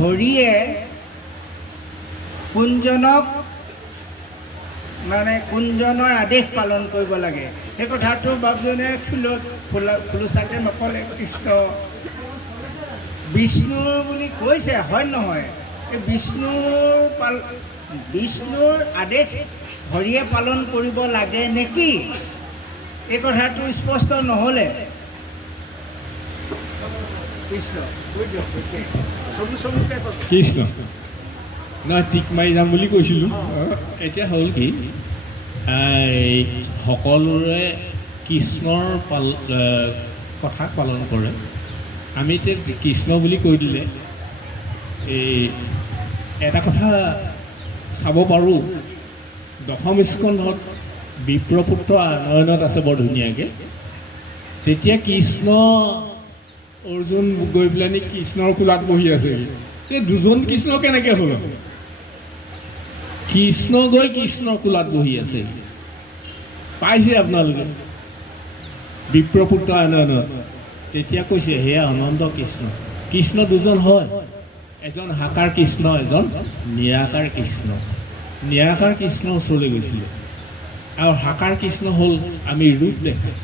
হৰিয়ে কোনজনক মানে কোনজনৰ আদেশ পালন কৰিব লাগে সেই কথাটো বাপজনে খোলোচাতে নকলে। কৃষ্ণ বিষ্ণু বুলি কৈছে, হয় নহয়? এই বিষ্ণুৰ আদেশ হৰিয়ে পালন কৰিব লাগে নেকি এই কথাটো স্পষ্ট নহ'লে কৃষ্ণ নহয় টিক মাৰি যাম বুলি কৈছিলোঁ। এতিয়া হ'ল কি সকলোৰে কৃষ্ণৰ কথা পালন কৰে। আমি এতিয়া কৃষ্ণ বুলি কৈ দিলে এই এটা কথা চাব পাৰোঁ, দশম স্কন্ধত বিপ্ৰপুত্ৰ আনয়নত আছে বৰ ধুনীয়াকৈ। তেতিয়া কৃষ্ণ অৰ্জুন গৈ পেলাই কৃষ্ণৰ কোলাত বহি আছে। এই দুজন কৃষ্ণ কেনেকৈ হ'ল? কৃষ্ণ গৈ কৃষ্ণৰ কোলাত বহি আছে, পাইছে আপোনালোকে বিপ্ৰপুত্ৰ আনয়নত। তেতিয়া কৈছে সেয়া অনন্ত কৃষ্ণ। কৃষ্ণ দুজন হয়, এজন সাকাৰ কৃষ্ণ, এজন নিৰাকাৰ কৃষ্ণ। নিৰাকাৰ কৃষ্ণৰ ওচৰলৈ গৈছিলে আৰু সাকাৰ কৃষ্ণ হ'ল আমি ৰূপ দেখোঁ।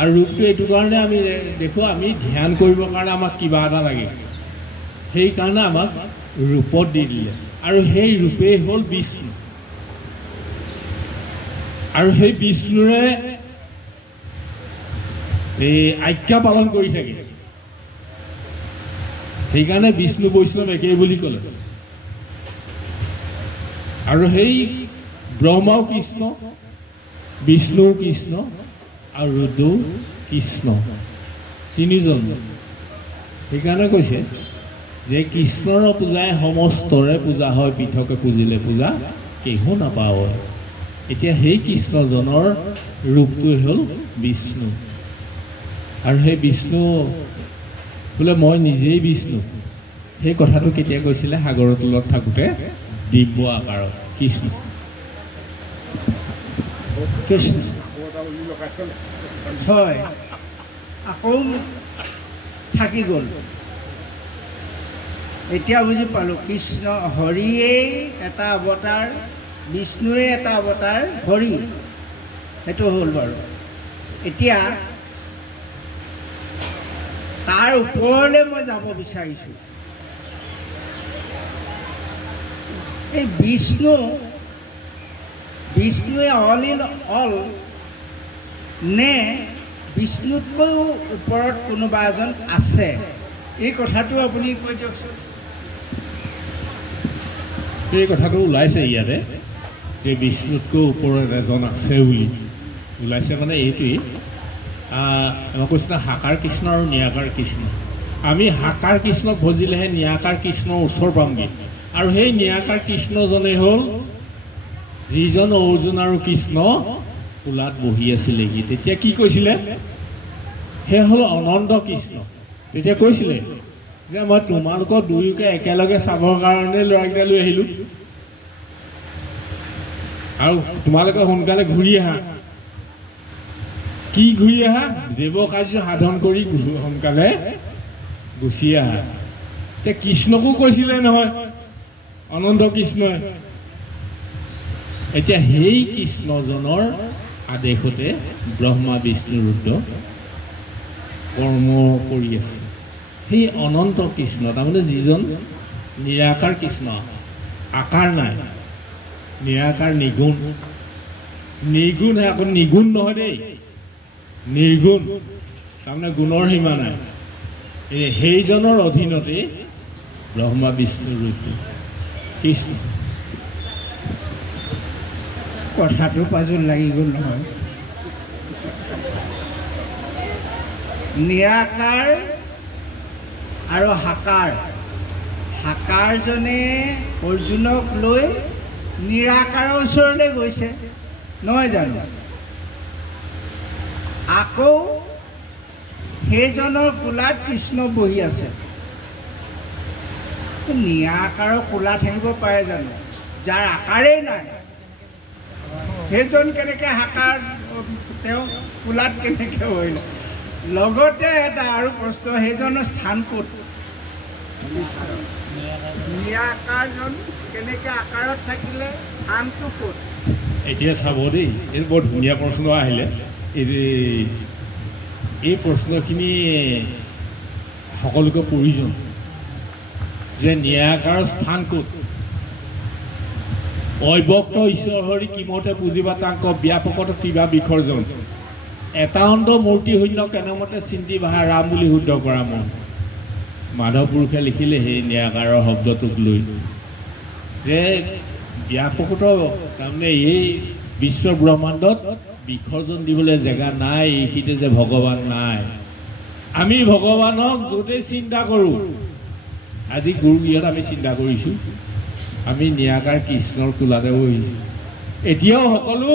আৰু ৰূপটো এইটো কাৰণে আমি দেখোঁ, আমি ধ্যান কৰিবৰ কাৰণে আমাক কিবা এটা লাগে, সেইকাৰণে আমাক ৰূপত দি দিলে। আৰু সেই ৰূপেই হ'ল বিষ্ণু। আৰু সেই বিষ্ণুৰে এই আজ্ঞা পালন কৰি থাকে, সেইকাৰণে বিষ্ণু বৈষ্ণৱ একেই বুলি ক'লে। আৰু সেই ব্ৰহ্মাও কৃষ্ণ, বিষ্ণুও কৃষ্ণ আৰু ৰুদ্ৰও কৃষ্ণ, তিনিজন। সেইকাৰণে কৈছে যে কৃষ্ণৰ পূজাই সমস্তৰে পূজা হয়, পৃথকে পুজিলে পূজা কেহো নাপাৱ। এতিয়া সেই কৃষ্ণজনৰ ৰূপটোৱে হ'ল বিষ্ণু। আৰু সেই বিষ্ণু বোলে মই নিজেই বিষ্ণু, সেই কথাটো কেতিয়া কৈছিলে? সাগৰৰ তলত থাকোঁতে দিব্য আকাৰত কৃষ্ণ। কৃষ্ণ হয়, আকৌ থাকি গ'ল। এতিয়া বুজি পালোঁ, কৃষ্ণ হৰিয়েই এটা অৱতাৰ, বিষ্ণুৰে এটা অৱতাৰ হৰি, সেইটো হ'ল বাৰু। এতিয়া তাৰ ওপৰলৈ মই যাব বিচাৰিছোঁ। এই বিষ্ণুৱে অল ইন অল নে বিষ্ণুতকৈও ওপৰত কোনোবা এজন আছে? এই কথাটো আপুনি কৈ দিয়কচোন। এই কথাটো ওলাইছে ইয়াতে যে বিষ্ণুতকৈ ওপৰত এজন আছে বুলি ওলাইছে। মানে এইটোৱেই আমাক কৈছে না, সাকাৰ কৃষ্ণ আৰু নিৰাকাৰ কৃষ্ণ। আমি সাকাৰ কৃষ্ণক ভজিলেহে নিৰাকাৰ কৃষ্ণৰ ওচৰ পামগৈ। আৰু সেই নিৰাকাৰ কৃষ্ণজনেই হ'ল যিজন অৰ্জুন আৰু কৃষ্ণ কোলাত বহি আছিলেগি। তেতিয়া কি কৈছিলে? সেয়া হ'ল অনন্ত কৃষ্ণ। তেতিয়া কৈছিলে যে মই তোমালোকৰ দুয়োকে একেলগে চাবৰ কাৰণে ল'ৰাকেইটা লৈ আহিলোঁ, আৰু তোমালোকে সোনকালে ঘূৰি আহা। কি ঘূৰি আহা? দেৱ কাৰ্য সাধন কৰি সোনকালে গুচি আহা। এতিয়া কৃষ্ণকো কৈছিলে নহয় অনন্ত কৃষ্ণই। এতিয়া সেই কৃষ্ণজনৰ আদেশতে ব্ৰহ্মা বিষ্ণু ৰুদ্ৰ কৰ্ম কৰি আছে। সেই অনন্ত কৃষ্ণ, তাৰমানে যিজন নিৰাকাৰ কৃষ্ণ, আকাৰ নাই, নিৰাকাৰ নিগুণ। নিৰ্গুণহে, আকৌ নিগুণ নহয় দেই, নিৰ্গুণ, তাৰমানে গুণৰ সীমা নাই। সেইজনৰ অধীনতে ব্ৰহ্মা বিষ্ণু ৰুদ্ৰ কৃষ্ণ। কথাটো পাজোল লাগি গ'ল নহয়। নিৰাকাৰ আৰু সাকাৰজনে অৰ্জুনক লৈ নিৰাকাৰৰ ওচৰলৈ গৈছে, নহয় জানো? আকৌ সেইজনৰ কোলাত কৃষ্ণ বহি আছে। নিৰাকাৰৰ কোলাত থাকিব পাৰে জানো? যাৰ আকাৰেই নাই, সেইজন কেনেকৈ সাকাৰ, তেওঁ কোলাত কেনেকৈ বহিলে? লগতে এটা আৰু প্ৰশ্ন, সেইজনৰ স্থান ক'ত? নিৰাকাৰজন কেনেকৈ আকাৰত থাকিলে স্থানটো ক'ত? এতিয়া চাব দেই, এইটো বৰ ধুনীয়া প্ৰশ্ন আহিলে। এই প্ৰশ্নখিনি সকলোকে প্ৰয়োজন যে নিৰাকাৰৰ স্থান ক'ত? অব্যক্ত ঈশ্বৰ হৰি কিমতে বুজিবা তাংক ব্যাপকত কিবা বিসৰ্জন এটা অন্ত মূৰ্তি শূন্য কেনেমতে চিন্তি বাহা ৰাম বুলি শুদ্ধ কৰা মন। মাধৱ পুৰুষে লিখিলে সেই নিৰাকাৰৰ শব্দটোক লৈ যে ব্যাপকত তাৰমানে এই বিশ্ব ব্ৰহ্মাণ্ডত বিসৰ্জন দিবলৈ জেগা নাই, এইখিনিতে যে ভগৱান নাই। আমি ভগৱানক য'তেই চিন্তা কৰোঁ, আজি গুৰু ইয়াত আমি চিন্তা কৰিছোঁ, আমি নিৰাকাৰ কৃষ্ণৰ কোলাতে বহিছোঁ। এতিয়াও সকলো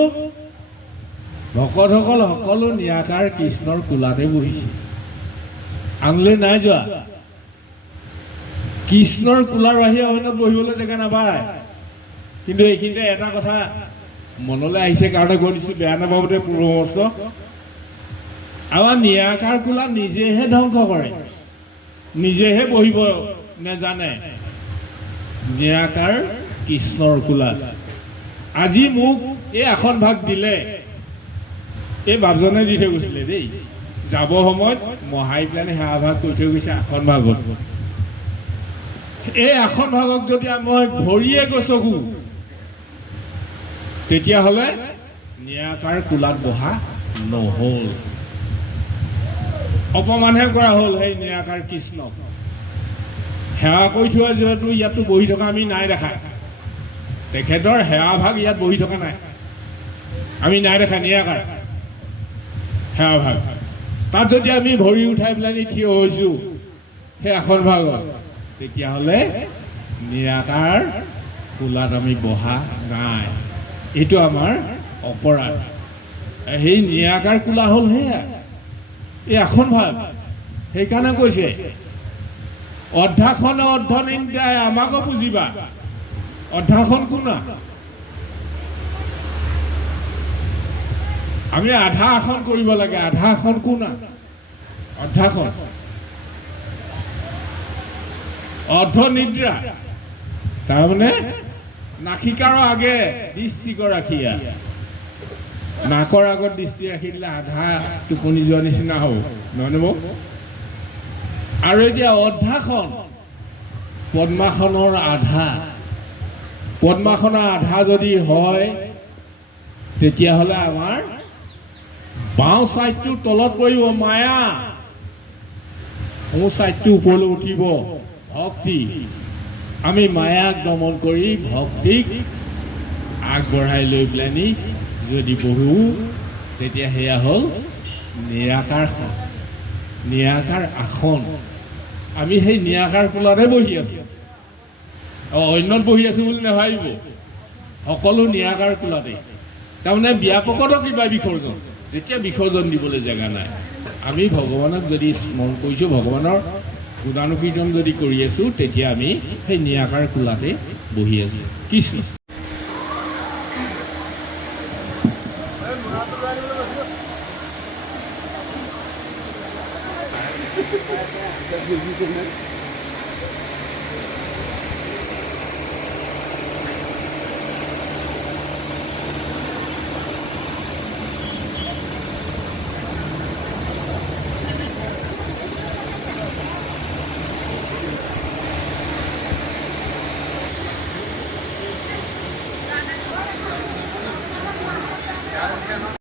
ভকতসকল সকলো নিৰাকাৰ কৃষ্ণৰ কোলাতে বহিছে, আনলৈ নাই যোৱা। কৃষ্ণৰ কোলাৰ বাহিৰে অন্যত বহিবলৈ জেগা নাপায়। কিন্তু এইখিনিতে এটা কথা মনলৈ আহিছে কাৰণে কৈ দিছোঁ, বেয়া নাপাবতে পূৰ্বমস্ত। আমাৰ নিৰাকাৰ কোলা নিজেহে ধ্বংস কৰে, নিজেহে বহিব নেজানে। নিৰাকাৰ কৃষ্ণৰ কোলা আজি মোক এই আসন ভাগ দিলে, এই বাপজনে দি থৈ গৈছিলে দেই, যাব সময়ত মহাই পেলাই সেৱা ভাগ কৰি থৈ গৈছে আসন ভাগত। এই আসন ভাগক যদি মই ভৰিয়ে গছকো, তেতিয়াহ'লে নিৰাকাৰ কোলাত বহা নহ'ল, অপমানহে কৰা হ'ল সেই নিৰাকাৰ কৃষ্ণক। সেৱা কৰি থোৱা যিহেতু ইয়াতো বহি থকা আমি নাই দেখা, তেখেতৰ সেৱা ভাগ ইয়াত বহি থকা নাই, আমি নাই দেখা নিৰাকাৰ সেৱা ভাগ। তাত যদি আমি ভৰি উঠাই পেলাই থিয় হৈছোঁ সেই আসন ভাগত, তেতিয়াহ'লে নিৰাকাৰ কোলাত আমি বহা নাই, এইটো আমাৰ অপৰাধ। সেই নিৰাকাৰ কোলা হ'ল সেয়া এই আসন ভাগ। সেইকাৰণে কৈছে অধ্যাসনে অৰ্ধনিন্দাই আমাকো বুজিবা। অধ্যাসন কোনা? আমি আধা আসন কৰিব লাগে, আধা আসন কোনা? অধ্যাসন। অৰ্ধনিদ্ৰা তাৰমানে নাসিকাৰ আগে দৃষ্টিক ৰাখিয়া, নাকৰ আগত দৃষ্টি ৰাখি দিলে আধা টোপনি যোৱা নিচিনা হ'ব, নহয়নে মোক? আৰু এতিয়া অধ্যাসন পদ্মাসনৰ আধা। পদ্মাসনৰ আধা যদি হয়, তেতিয়াহ'লে আমাৰ বাওঁ ছাইডটো তলত পৰিব মায়া, সোঁ ছাইডটো ওপৰলৈ উঠিব ভক্তি। আমি মায়াক দমন কৰি ভক্তিক আগবঢ়াই লৈ পেলানি যদি বহো, তেতিয়া সেয়া হ'ল নিৰাকাৰখন, নিৰাকাৰ আসন। আমি সেই নিৰাকাৰ কোলাতে বহি আছোঁ, অন্যত বহি আছোঁ বুলি নাভাবিব, সকলো নিৰাকাৰ কোলাতে। তাৰমানে ব্যাপকত কিবা বিসৰ্জন, যেতিয়া বিসৰ্জন দিবলৈ জেগা নাই। আমি ভগৱানক যদি স্মৰণ কৰিছোঁ, ভগৱানৰ গুণানুকীৰ্তন যদি কৰি আছোঁ, তেতিয়া আমি সেই নিৰাকাৰ কোলাতে বহি আছোঁ। কৃষ্ণ।